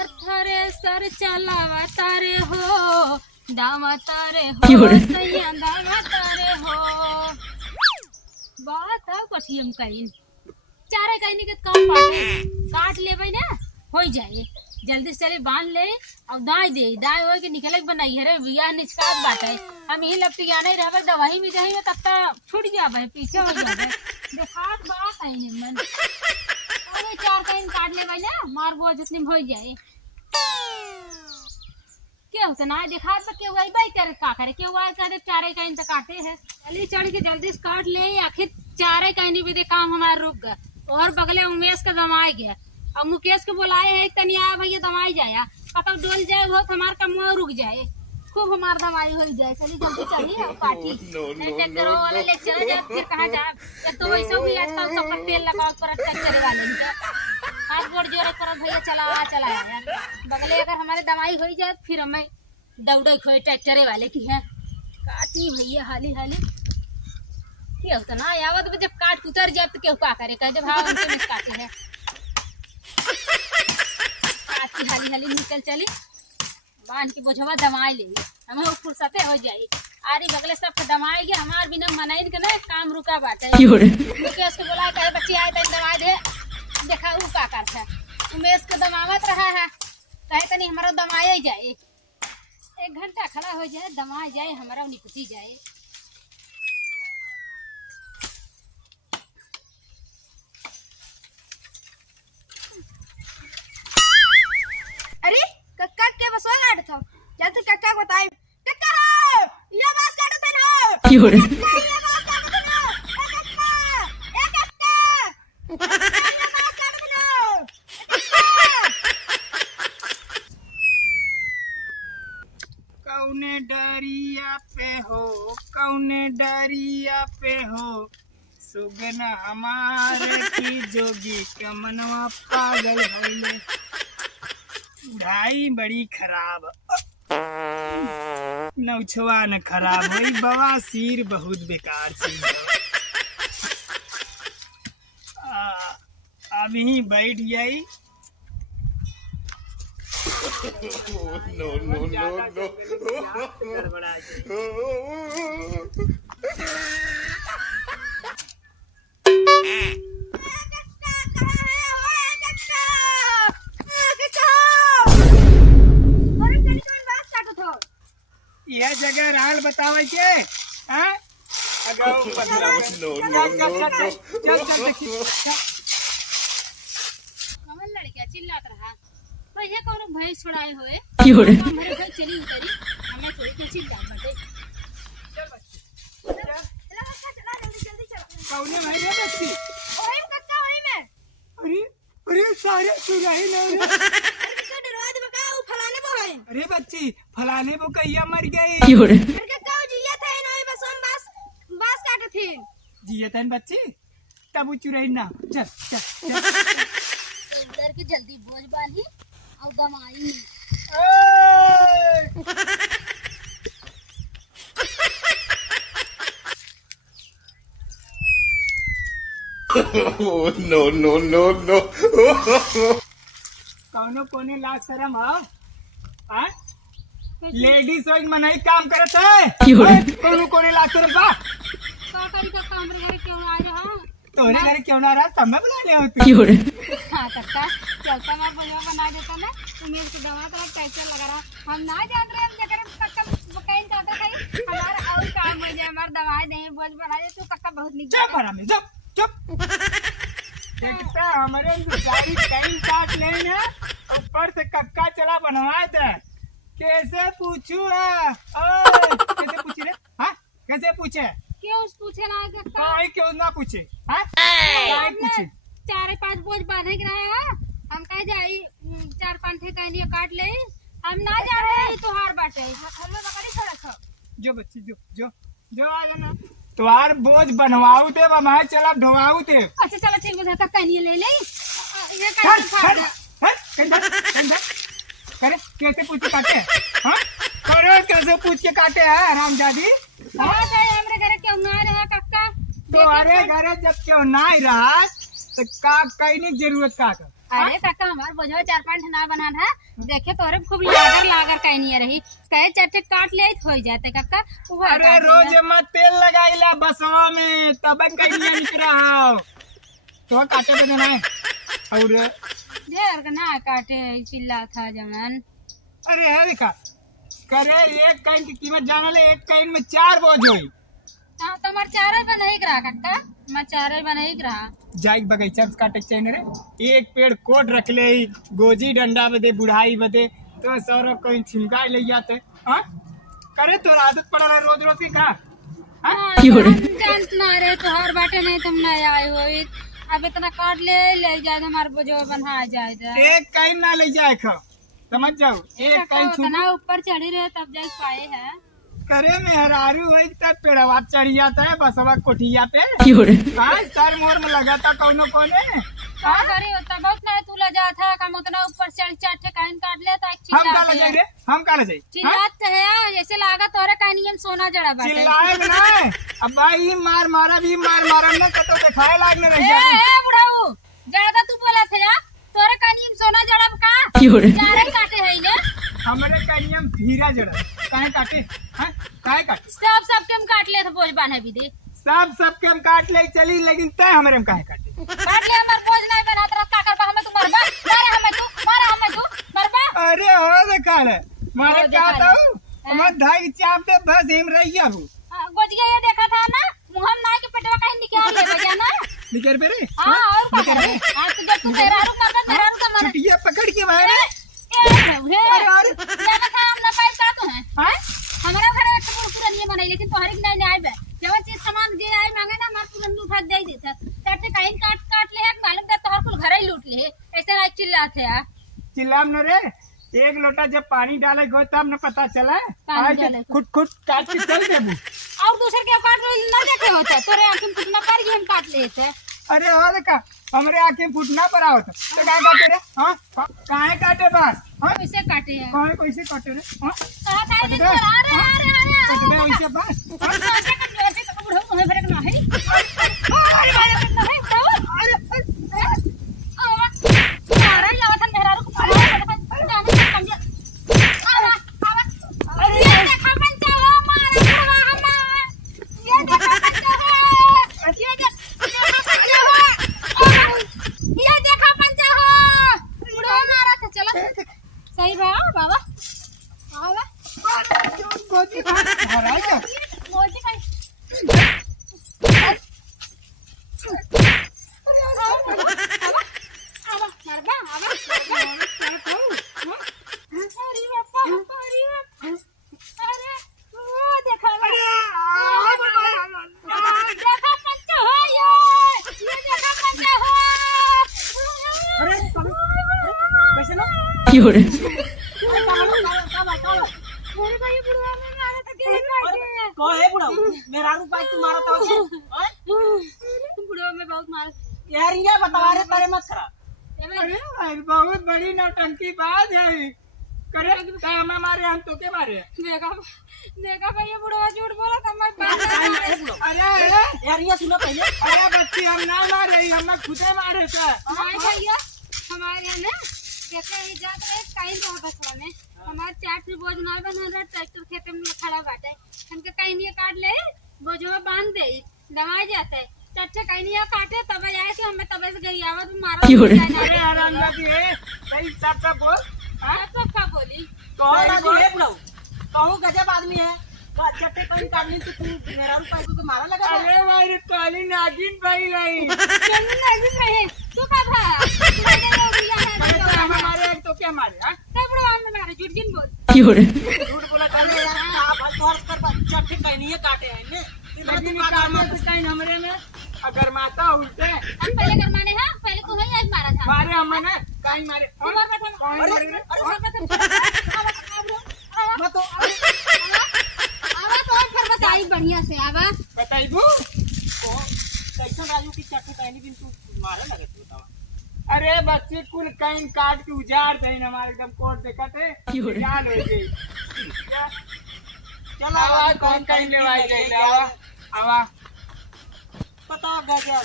हमर थ्रेसर चलावा तारे हो, दावा तारे हो, सैया दावा तारे हो। बात है कठियम कहीं चारे कहीं के काम काट लेबै ना हो जाए। जल्दी से चले बांध ले और दाई हो के निकले बनाई है रे बिया निचकात बाटे। हम ही लपटिया नहीं रहबे दवाई में जाई तब तक छूट जाबे पीछे हो जाबे। देखात बात है मन अरे चार कहीं काट लेबै ना मार गो जितनी हो जाए। क्या होता ना देखात पे क्यों आई भाई तेरे का करे क्यों आए करे चारे कहीं तक काटे है। चली चढ़ के जल्दी से काट ले आखिर चारे कहीं भी दे काम हमारा रुक गया और बगले उमेश का दमाई गया। अब मुकेश को बुलाए है तनी आया भैया दवाई जाया कतब डोल जाए वो हमार कम रुक जाए खूब हमार दवाई हो जाए। चली जल्दी चलिए पार्टी ट्रैक्टर वाले ले चले जाए फिर कहाँ जाए। तो वैसे भी आजकल सब तेल लगाओ पर ट्रैक्टर वाले हाथ गोड़ जोड़े करो भैया चला यार बगले अगर हमारे दवाई हो जाए फिर हमें दौड़े खोए ट्रैक्टर वाले की है काटी भैया हाली हाली क्या होता ना आवत जब काट उतर जाए तो क्यों का करे कह जब हाँ उनके में काटे है हाली हाली निकल चली बांध के बोझवा दमाई ले हमें फुर्सते हो जाए। आरी बगले सब दमाई गया हमार बिना मनाई के ना काम रुका बाटे। मुकेश को बोला कहे बच्ची आए तनी दवाई दे देखा ऊ का करता उमेश के दमावत रहा है कहे तनी हमारा दमाई जाए 1 घंटा खड़ा हो जाए दमाई जाए हमारा निपटी जाए। अरे कक्का के बसवा काट था जब तक कक्का को बताई कक्का हो ये बस काट दे ना ये बस काट दे ना ए कक्का ये बस काट दे ना कौने डरिया पे हो सुगना हमारे की जोगी का मनवा पागल भइले ढाई बड़ी खराब नौछवा न खराब हुई बवासीर बहुत बेकार चीज अभी बैठ जाई यह जगह राल बतावे के हां अगाऊ कमल लड़का चिल्लात रहा भैया कौन भैंस छोड़ाए होए हमारे घर चली उतरी हमें थोड़ी कुछ चिल्ला बटे चला जल्दी चला कौने भाई रे बच्ची ओए कक्का वही में अरे अरे सारे सुराही ना तो डरवा दे बका वो फलाने बो है अरे बच्ची फलाने वो कहिया मर गई अरे कक्का जिया थे ना बस हम बस काटे थे जियतन बच्ची तब चुराई ना चल डर के जल्दी बोझ बाली और दमाई no कौनो कोने लाज शरम हाँ लेडीज हो मनाई काम करत है कौनो कोने लाज शरम बा का करी का काम रे क्यों आ रहा तोरे घर क्यों ना रहा तब मैं बुला ले होती हां कक्का चलता मैं बोझवा बना देता ना तो मेरे को दवा का कैसे लगा रहा हम ना जान रहे हम जगह कक्का कहीं काटा कहीं हमारा और काम हो जाए हमारा दवाई नहीं बोझ बना दे तू कक्का बहुत निक चुप हरामी चुप देखता हमारे गाड़ी कहीं काट लेना ऊपर से कक्का चला बनवाए थे कैसे पूछू है कैसे पूछे रे हाँ कैसे पूछे क्यों पूछे ना कक्का कोई क्यों ना पूछे हाँ कोई पूछे 4-5 बोझ बांधे के रहे हैं हम कह जाई 4-5 ठे कहीं काट ले हम ना जा रहे तोहार बाटे हम लोग बकरी छोड़ा छ जो बच्ची जो आ जाना तुम्हार बोझ बनवाऊ थे हमारे चला ढोवाऊ थे अच्छा चलो ठीक है कक्का नहीं ले ले ये करे कैसे पूछ के काटे हाँ करे कैसे पूछ के काटे है रामजादी हमरे घरे क्यों ना रहा कक्का तुम्हारे घरे जब क्यों ना रहा तो का कहीं जरूरत का अरे कक्का हमार बोझवा 4-5 ना बना था देखे तोरे खूब लागर लागर कहीं नहीं रही कहे चट्टे काट ले हो जाते कक्का वो अरे रोज मत तेल लगाइला बसवा में तब कहीं निक रहा तो काटे पे देना है और यार ना काटे चिल्ला था जमन अरे है देखा करे एक काइन की कीमत जाना ले एक काइन में 4 बोझ होई हाँ तुम्हार चारे बना ही रहा कक्का मैं चारे बना ही रहा जाई बगीचा में काटे चाहिए रे एक पेड़ कोट रख ले गोजी डंडा बदे बुढ़ाई बदे तो सौरभ कहीं छिमका ले जाते हाँ करे तो आदत पड़ा रहा रोज रोज की का हाँ? जानत ना रे तोहर बाटे नहीं तुम नहीं आए हो अब इतना काट ले जाए हमारे बोझो बना जाए एक काइन ना ले जाए खा समझ जाओ एक काइन उतना ऊपर चढ़ी रहे तब जाए पाए है करे मेहरारू वही तब पेड़वा चढ़ जाता है बसवा कोठिया पे हाँ सर मोर में लगा था कौनो कोने क्या करे होता बहुत ना तू ले जा था हम उतना ऊपर चढ़ चाटे काइन काट ले था हम का ले जाए रे हम का ले जाए चिल्लात है जैसे लागा तोरे कानियम सोना जड़ा बाटे चिल्लाए ना अब भाई मार मारा भी मार मारा ना तो दिखाए लागने रह जाए ए बुढ़ाऊ ज्यादा तू बोला था यार तोरे कानियम सोना जड़ा का चारे काटे है ने हमारे कानियम हीरा जड़ा काहे काटे हैं काहे काटे सब के हम काट ले तो बोझ बांधे भी दे सब के हम काट ले चली लेकिन तय हमारे हम काहे काटे काट ले हमार बोझ नहीं बना तो का कर हमें तू मरबा मारे हमें तू मरबा अरे हो देखा ले मारे क्या था हमार धाई चाप दे बस हिम रही है वो गोजिया ये देखा था ना मुहम ना के पेटवा कहीं निकाल ले बजा ना निकर पे रे हां और क्या करे आज तो जब तू मेहरारू का मन छुटिया पकड़ के बाहर अरे ज्यादा काम ना पाई का तो है हां हमारा घर एक पूरा नहीं बनाई लेकिन तोहरी नहीं नहीं आइबे जब चीज सामान जे आई मांगे ना मार तुरंत उठा दे देता चाटे काइन काट ले मालूम था तोहर कुल घर ही लूट ले ऐसे ना चिल्लाते यार चिल्लाम न रे एक लोटा जब पानी डाले गो तब न पता चला आज खुद काट के चल देबू और दूसरे के काट ना देखे होता तोरे आंखें फुटना पर ही हम काट लेते अरे हो देखा हमरे आंखें फुटना पड़ा होता तो काहे काटे रे हां काहे काटे बात हां कैसे काटे हैं कौन कैसे काटे रे हां कहा था अरे अरे कटवे वैसे बात ऐसे कर जो ऐसे तो बुढ़ऊ तुम्हें फर्क ना है अरे भाई ना है अरे अरे यार था मेहरारू को अरे देखा पंचा हो मारे ये देखा पंचा हो ये देखा पंचा हो बुढ़ऊ मारा था चलो सही बाबा गोजी हरा जा बोलती कहीं मेहरारू पाई तू मारा था बुढ़वा में बहुत मार यार ये बता रहे तारे मत खरा अरे भाई बहुत बड़ी नौटंकी बात है करे हम मारे हम तो के मारे देखा भैया बुढ़वा झूठ बोला था मैं बात अरे यार ये सुनो पहले अरे बच्ची हम ना मारे हम खुदे मारे थे नहीं भैया हमारे यहाँ ना कहते हैं जात रहे कहीं रहा बसवा में हमारे चाट में बोझ ना बना रहा ट्रैक्टर खेते में खड़ा बाटे हमके कहीं नहीं काट ले बोझवा बांध दे दवाई जाते है चच्चे कहीं नहीं काटे तब आए थे हमें तब से गई आवत मारा अरे हरामजादी है सही सब बोल सब का बोली कौन आदमी है बुलाओ कहूँ गजब आदमी है चट्टे कहीं काटनी तो तू मेहरारू पाई को मारा लगा अरे भाई काली नागिन भाई गई नहीं तू का था हमारे तो क्या मारे हां तब बुढ़वा में मारे झूठ जिन बोल झूठ बोला अरे यार आप तोहर कर चट्टे कहीं नहीं काटे हैं ने लेकिन काम में कहीं हमरे में अगर माता उल्टे हम पहले कर माने हां पहले तू ही आज मारा था मारे हमने कहीं मारे तू मार बैठा मत तो आवा तो फिर बताई बढ़िया से आवा बताइबू कैसा राजू की चट्टे कहीं बिन तू मारे लगे तू बतावा अरे बच्चे कुल कहीं काट के उजाड़ दे हमारे एकदम कोट देखते जान हो गई चलो आवा कौन कहीं लेवाई गई आवा आवा पता गया